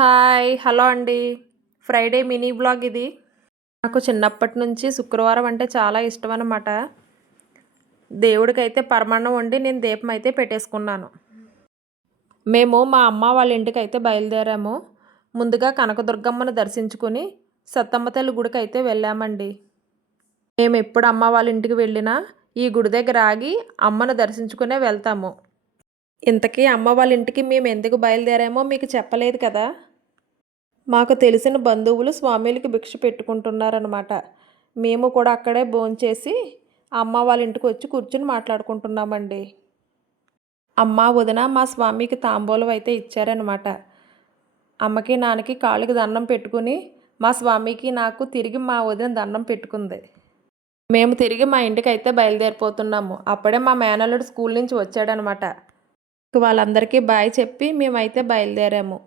Hi! Hello అండి. Friday mini vlog ఇది. నాకు చిన్నప్పటి నుంచి శుక్రవారం అంటే చాలా ఇష్టమనమాట. దేవుడికైతే పరమాన్నం వండి నేను దీపం అయితే పెట్టేసుకున్నాను. మేము మా అమ్మ వాళ్ళ ఇంటికైతే బయలుదేరాము. ముందుగా కనకదుర్గమ్మను దర్శించుకొని సత్తమ్మ తల్లి గుడికైతే వెళ్ళామండి. మేమెప్పుడు అమ్మ వాళ్ళ ఇంటికి వెళ్ళినా ఈ గుడి దగ్గర ఆగి అమ్మను దర్శించుకునే వెళ్తాము. ఇంతకీ అమ్మ వాళ్ళ ఇంటికి మేము ఎందుకు బయలుదేరామో మీకు చెప్పలేదు కదా! మాకు తెలిసిన బంధువులు స్వామిలకి భిక్ష పెట్టుకుంటున్నారనమాట. మేము కూడా అక్కడే భోంచేసి అమ్మ వాళ్ళ ఇంటికి వచ్చి కూర్చుని మాట్లాడుకుంటున్నామండి. అమ్మ, వదిన మా స్వామికి తాంబూలం అయితే ఇచ్చారనమాట. అమ్మకి, నాన్నకి కాళ్ళకి దండం పెట్టుకుని మా స్వామికి నాకు తిరిగి మా వదిన దండం పెట్టుకుంది. మేము తిరిగి మా ఇంటికైతే బయలుదేరిపోతున్నాము. అప్పుడే మా మేనల్లుడు స్కూల్ నుంచి వచ్చాడనమాట. వాళ్ళందరికీ బాయ్ చెప్పి మేమైతే బయలుదేరాము.